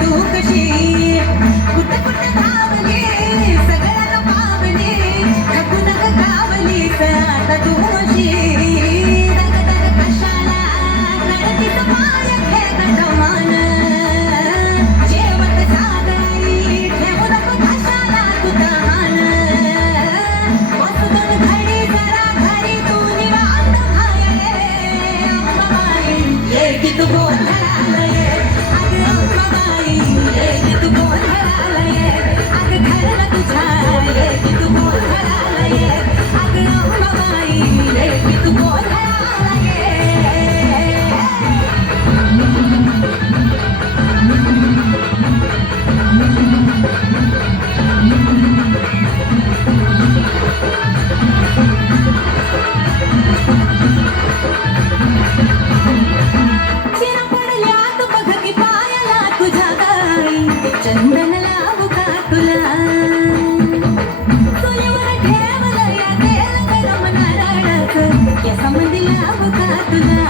तू कशी कुठं कुठं धावली सगळ्याला पावली नको नको गावलीस आता तू अशी दग दग कशाला रडतीस माय खेळ मान जेवत सागरी ठेवू नको कशाला तू तहान बसून घडी जरा घरी तू निवांत खाय अंबाबाई ये की तू गोंधळाला ये अगं अंबाबाई ये की तू गोंधळाला ये अगं घरला तुझ्या ये की तू गोंधळाला ये अगं अंबाबाई ये की तू गोंधळाला ये चिरा पडल्यात बघ की पायाला तुझ्या गाई चंदन लावू का तुला चुलीवर ठेवलं या तेल गरम नारळाचं केसामध्ये लावू का तुला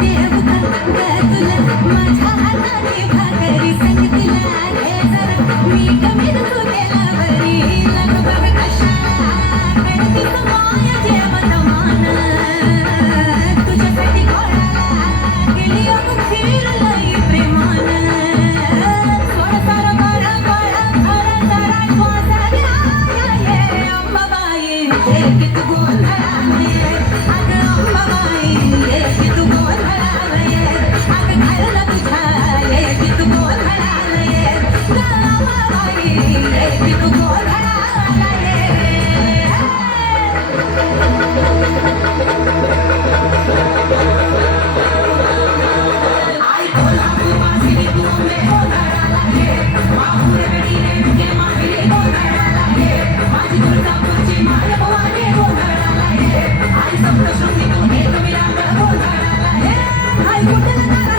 देऊ का ग तुला माझ्या हाताने भाकरी संगतीला घे जरा मीठ मिरचू केला बरी लग बघ कशाला करतीस माया जेवण मान तुझ्यासाठी घोडाला गेली अगं फिरलंय प्रेमान सोड सार बाळ बाळ खरं जरा श्वास घ्या ये अंबाबाई ये की तू गोंधळाला ये अगं अंबाबाई ये की तू गोंधळाला ये अगं घरला तुझ्या ये की तू गोंधळाला ये गं अंबाबाई ये की तू गोंधळाला ये आई कोल्हापूर वासिनी तू मे गोंधळाला ये माहुरगडी रेणुके माहेरी गोंधळाला ये माझी तुळजापूरची माय भवानी गोंधळाला ये आई सप्तशृंगी तू एकविरांग गोंधळाला ये आई कुठलं